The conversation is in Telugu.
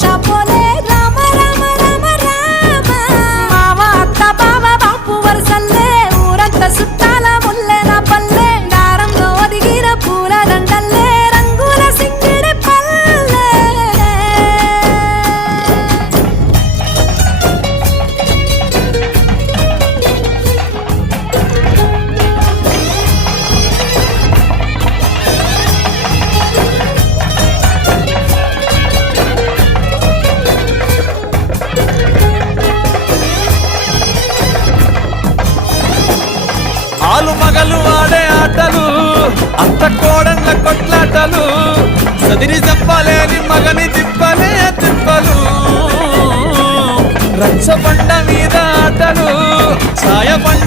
షాపోలే రామ రామ రామ రామ మామ అత్త బావ బాపు వరసల్లే ఊరంతా సుట్టాల ముల్లెన పల్లె దారంలో ఒదిగిన పూల దండల్లే రంగుల సింగిడి పల్లె ఆలు మగలు ఆడే ఆటలు అత్త కోడళ్ళ కొట్లాటలు సదిరి చెప్పలేని మగని తిప్పలే తిప్పలు రచ్చబండ మీద ఆటలు సాయబండ